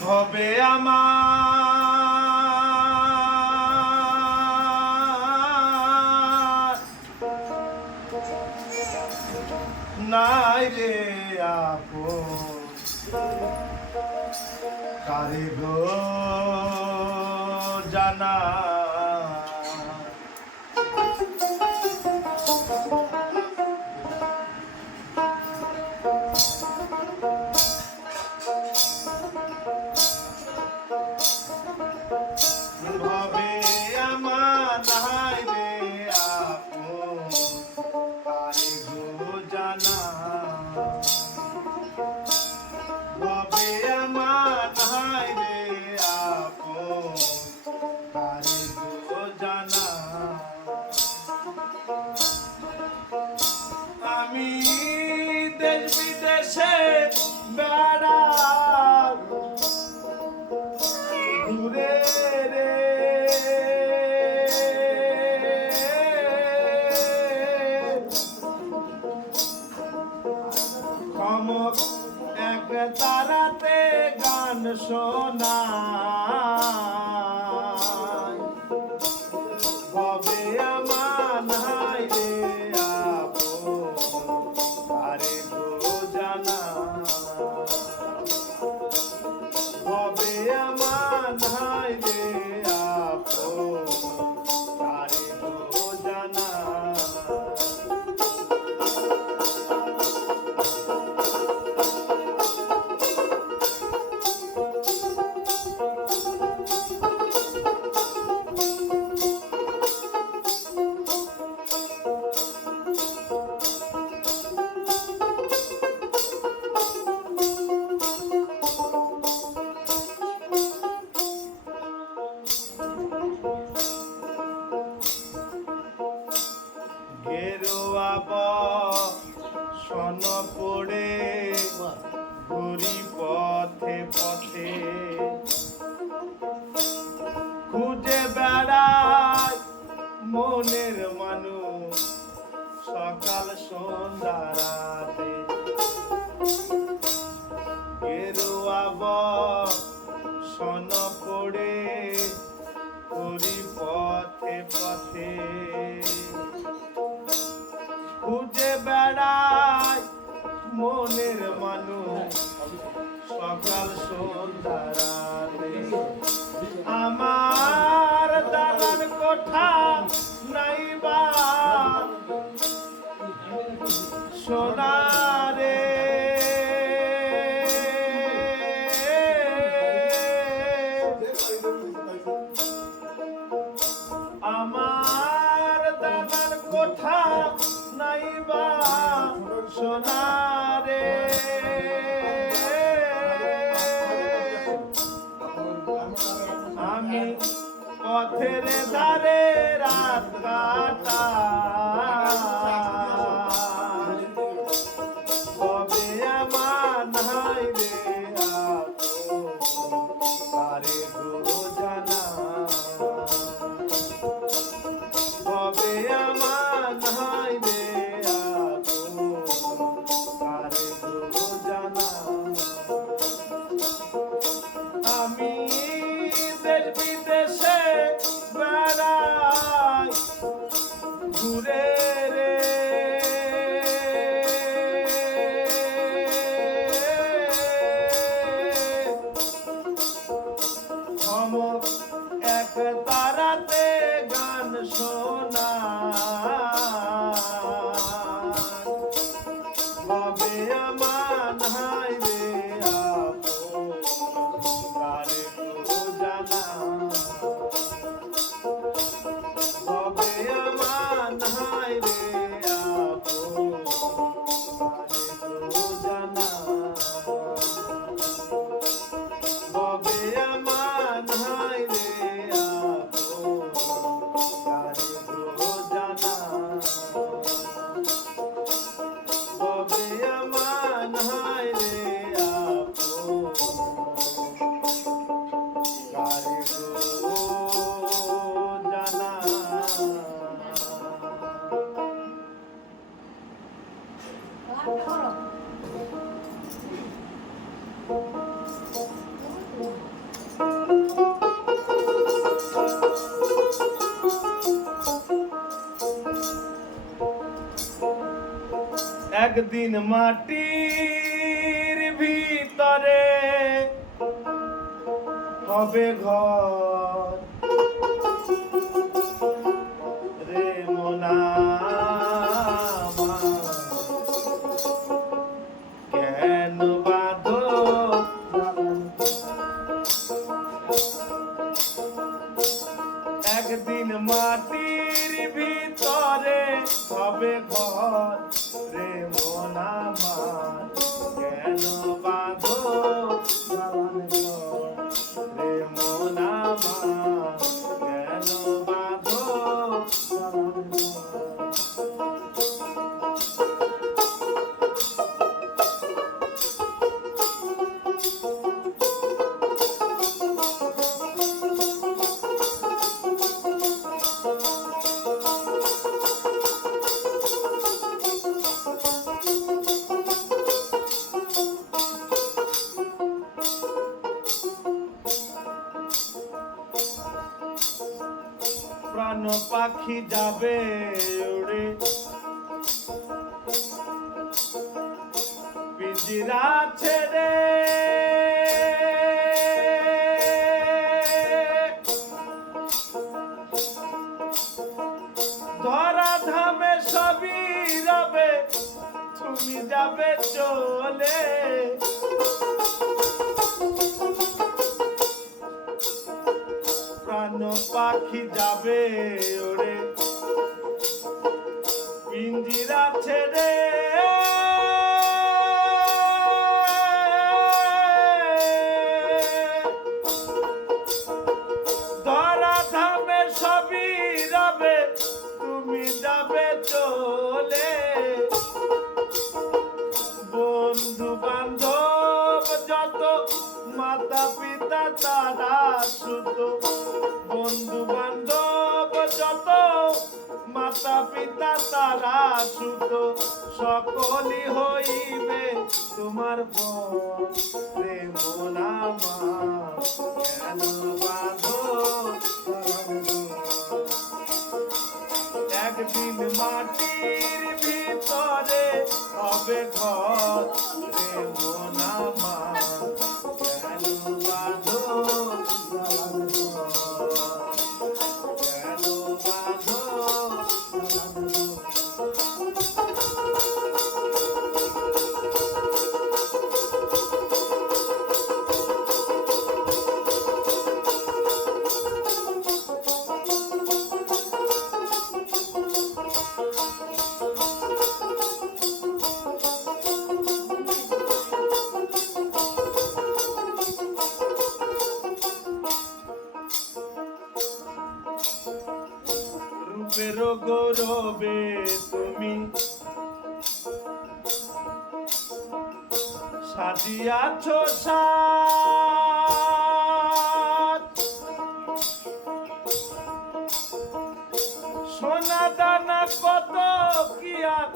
ভবে আমার নাই রে আপন কারে গো জানা ভবে আমার নাই রে আপন কারে গো জানা ভবে আমার নাই রে আপন কারে গো জানা আমি দেশ বিদেশে বেড়াই ঘুরে রে খমক এক তারাতে গান শোনায় ভবে আমার নাই রে আপন কারে গো জানা ভবে আমার নাই রে আপন কারে গো জানা গেরুয়া বসন পড়ে ঘুরি পথে পথে খুঁজে বেড়াই মনের মানুষ সকাল সন্ধ্যা রাতে গেরুয়া বসন পড়ে ঘুরি পথে পথে খুঁজে বেড়াই মনের মানুষ সকাল সন্ধ্যা রাতে আমার দালান কোঠা নাইবা সোনারে আমার দালান কোঠা নাইবা সোনারে আমি পথের ধারে রাত কাটাই ভবে আমার নাই রে আপন কারে গো জানা ভবে আমার নাই রে আপন কারে গো জানা আমি দেশ বিদেশে বেড়াই ঘুরে রে খমক এক তারাতে গান শোনায় ভবে আমার নাই রে আপন কারে গো জানা ভবে আমার নাই রে আপন কারে গো জানা ভবে আমার নাই রে আপন কারে গো জানা একদিন মাটির ভিতরে হবে ঘর রে মোনা কেন বাঁধো একদিন মাটির ভিতরে হবে ঘর রে মোনা কেন বাঁধো রে মোনা কেন বাঁধো প্রাণ পাখি যাবে উড়ে পিঞ্জিরা ছেড়ে ধরা ধামে সবই রবে তুমি যাবে চলে প্রাণ পাখি যাবে ওরে পিঞ্জিরা ছেড়ে ধরা ধামে সবই রবে তুমি যাবে চলে বন্ধু বান্ধব যত মাতা পিতা তারা সুত বন্ধু বান্ধব যত মাতা পিতা তারা সুত সকলই হইবে তোমার প্রেম কেন বাঁধো একদিন মাটির ভিতরে হবে ঘর রে মোনা কেন বাঁধো কেন বাঁধো রূপের গৌরবে তুমি সাজিয়াছ সাজ সোনা দানা কত কি আর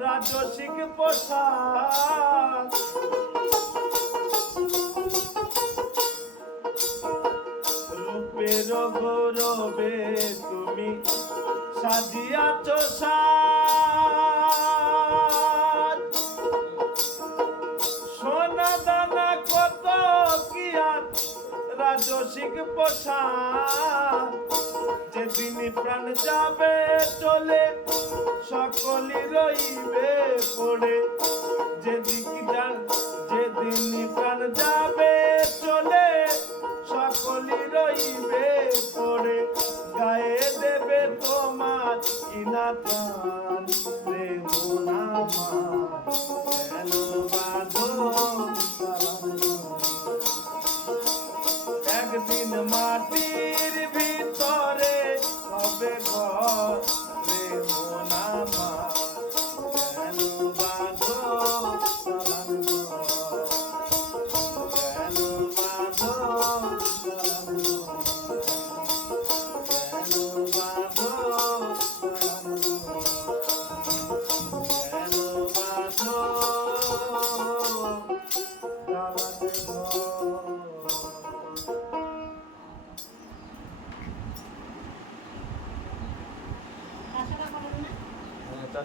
রাজসিক পোশাক রূপের গৌরবে তুমি সাজিয়াছ সাজ সোনা দানা কত কি আর রাজসিক পোশাক যেদিন প্রাণ যাবে চলে সকলই রইবে পড়ে যেদিন প্রাণ যাবে চলে সকলই রইবে পড়ে গায়ে দেবে তোমার কিনা প্রাণ রে মোনা কেন বাঁধো একদিন মাটির ভিতরে হবে ঘর রে মোনা কেন বাঁধো কেন বাঁধো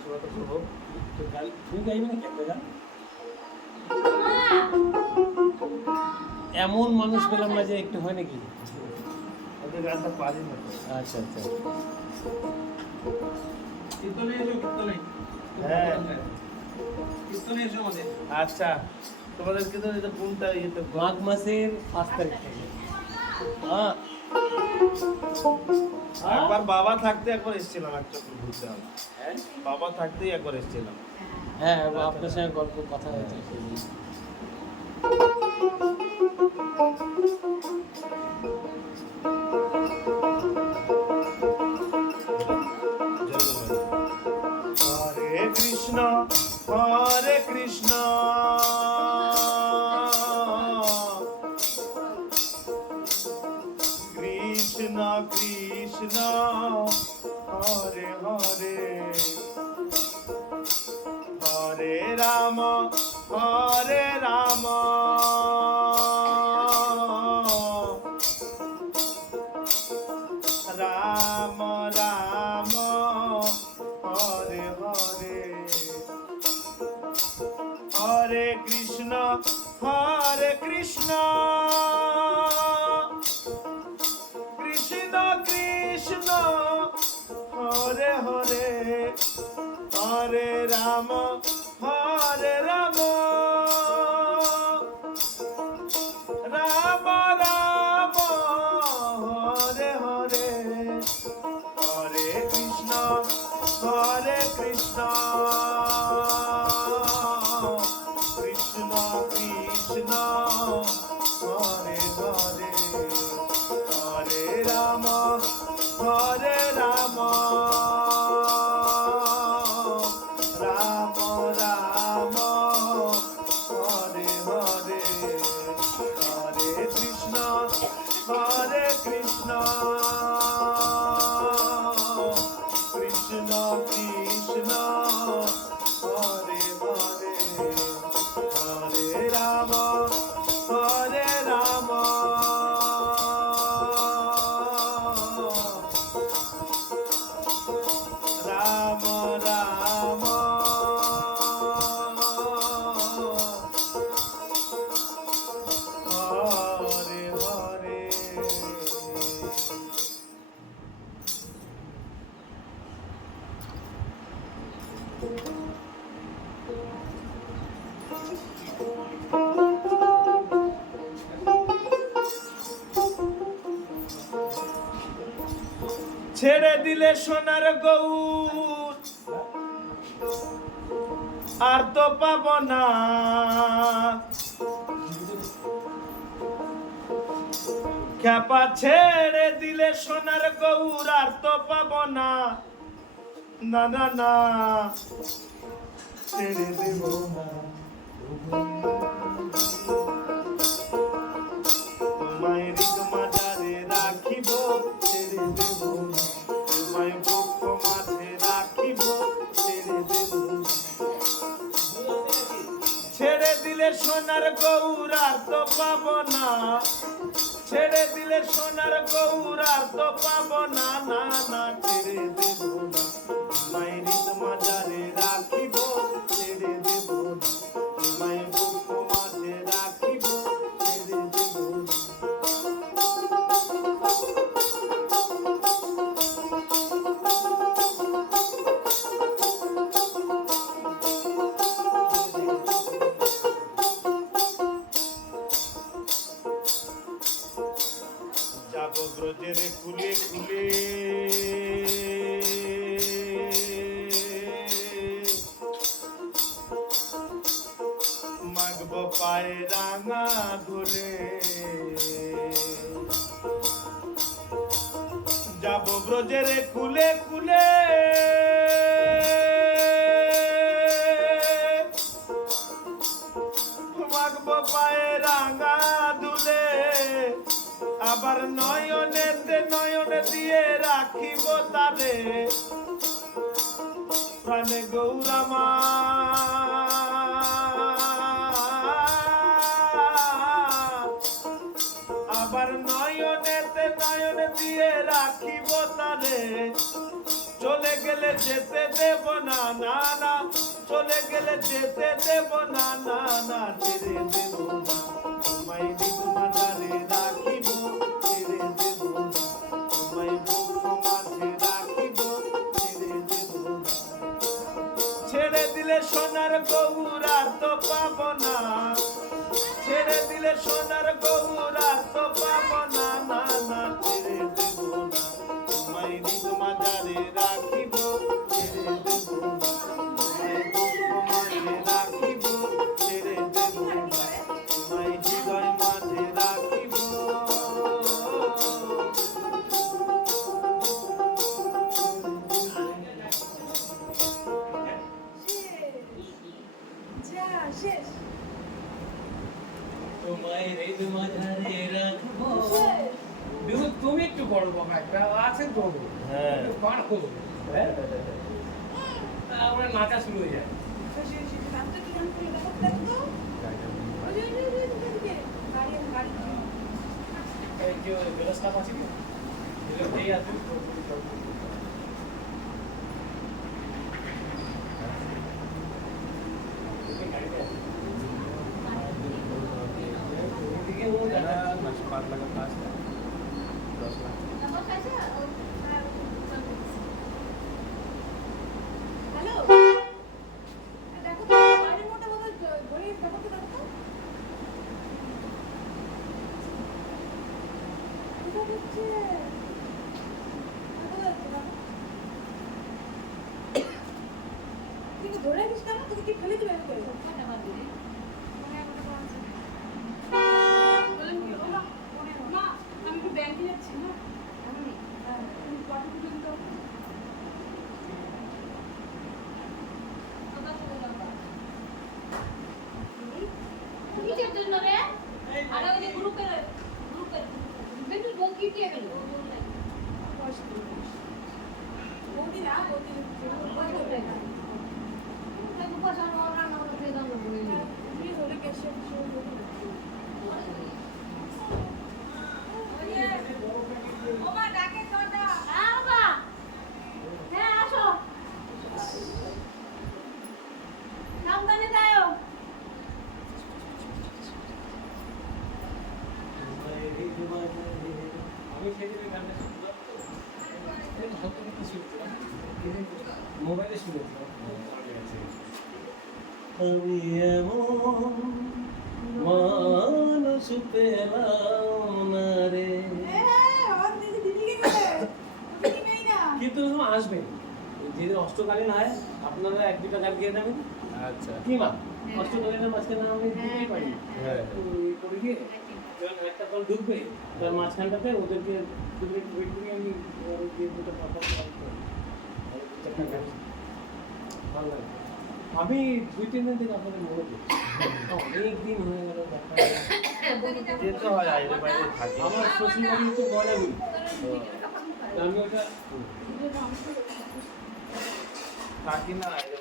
শুরু করবো। তো গান তুমি গাইবে নাকি একটা গান? এমন মানুষ পেলাম না যে একটু হয় নাকি? ওদের গানটা পারি না তো। আচ্ছা আচ্ছা। কীর্তনে এসো, কীর্তনে। হ্যাঁ। কীর্তনে এসো আমাদের। আচ্ছা, তোমাদের কিন্তু এটা কোনটা ইয়েতে মাঘ মাসের 5 তারিখ থেকে। হ্যাঁ। একবার বাবা থাকতে একবার এসেছিলাম এক চক্র ঘুরতে আমি। হ্যাঁ? বাবা থাকতেই একবার এসেছিলাম। হ্যাঁ, আপনার সঙ্গে গল্প কথা হয়েছে সেদিন। হরে কৃষ্ণ হরে কৃষ্ণ কৃষ্ণ কৃষ্ণ হরে হরে হরে রাম হরে রাম রাম রাম হরে হরে হরে কৃষ্ণ কৃষ্ণ কৃষ্ণ হরে হরে হরে রাম রাম রাম হরে হরে হরে কৃষ্ণ কৃষ্ণ কৃষ্ণ কৃষ্ণ হরে হরে হরে রাম রাম রাম রাম হরে হরে হরে কৃষ্ণ কৃষ্ণ কৃষ্ণ কৃষ্ণ হরে হরে হরে রাম রাম রাম রাম হরে হরে ছেড়ে দিলে সোনার গৌর আর তো পাব না খ্যাপা ছেড়ে দিলে সোনার গৌর আর তো পাব না না না না ছেড়ে দেব না তোমায় হৃদ মাঝারে রাখিব ছেড়ে দেব না তোমায় বক্ষ মাঝে রাখিব ছেড়ে দেব না ছেড়ে দিলে সোনার গৌর আর তো পাব না ছেড়ে দিলে সোনার গৌর আর তো পাব না না না ছেড়ে দেব না মায়ের মাজারে রাখিব ছেড়ে দেব না মায়ের বুক মাঝে রাখিব ছেড়ে দেব না যাব ব্রজের কুলে কুলে মাগব পায়ে রাঙা ধুলে যাব ব্রজের কুলে কুলে মাগব পায়ে রাঙা ধুলে আবার নয়নে দিয়ে রাখিব তারে প্রাণে গৌরামা আবার নয়নে দিয়ে রাখিব তারে চলে গেলে যেতে দেব না না না চলে গেলে যেতে দেব না না না ছেড়ে দেব না তোমায় নিজ মাঝারে রাখিব ছেড়ে দেব না তোমায় বুক মাঝে রাখিব ছেড়ে দেব না ছেড়ে দিলে সোনার গৌর আর তো পাবো না ছেড়ে দিলে সোনার গৌর আর তো পাবো না না না ছেড়ে দেব না তোমায় নিজ মাঝারে রাখিব ছেড়ে দেব না তোমায় বুক মাঝে রাখিব ছেড়ে দেব না তোমায় হৃদয় মাঝে রাখিব যা শেষ তোমায় হৃদ মাঝারে রাখবো। শেষ বিভু, তুমি একটু বড় বাবা একটা আছে তো হ্যাঁ। একটু গান করবো হ্যাঁ আমরা নাচা শুরু হয়ে যায় শেষ শেষ রাতে কি গান করে দেখো দেখো ওই যে ওদিকে গাড়ি গাড়ি এই যে ব্যবস্থা আছে কি এই আছে এদিকে ও জানা পাঁচ লাখ 10 লাখ হ্যালো দেখো তো গাড়ির মোটা মতো ঘুরে দেখো তো দেখো তো কোথা দিচ্ছে কিন্তু ধরে রাখিস কেন তোকে কি ফেলে দিবে করে না আমি একটু ব্যাংকে যাচ্ছি না আমি কত পর্যন্ত কিসের জন্য রে? আর ওই যে গ্রুপের বেশি বউ কি দিয়ে গেল? বৌদি না বৌদি উপাসনা ওরা না ওরা দিয়ে দাও না বলে দিল। প্লিজ ওরে ক্যাশে ওমা ডাকে তোটা হ্যাঁ বাবা। হ্যাঁ আসো। সাবধানে যাও। আমি সেদিন গানটা শুনলাম তো সত্য কথা শুনছিলাম মোবাইলে শুনেছিলাম আমি এমন মানুষ পেলাম না রে আর দিদি দিদি কে দিদি নেই না কিন্তু আসবেন যেদিন অষ্টকালীন হয় আপনারা এক দুটা গান গিয়ে নেবেন আচ্ছা কি মা অষ্টকালীনের মাঝখানে আমি দিতেই পারি হ্যাঁ তো এই করে গিয়ে যখন একটা দল ঢুকবে তার মাঝখানটাতে ওদেরকে দুটো একটু ওয়েট করে আমি দিয়ে দুটো পাতা ভালো লাগে আমি 2-3 দিন থেকে আপনাদের মনে করি অনেক দিন হয়ে গেল দেখা যেতে হয় আইরে বাইরে থাকি আমার শ্বশুর বাড়ি তো বলাবি আমি ওটা থাকি না আইরে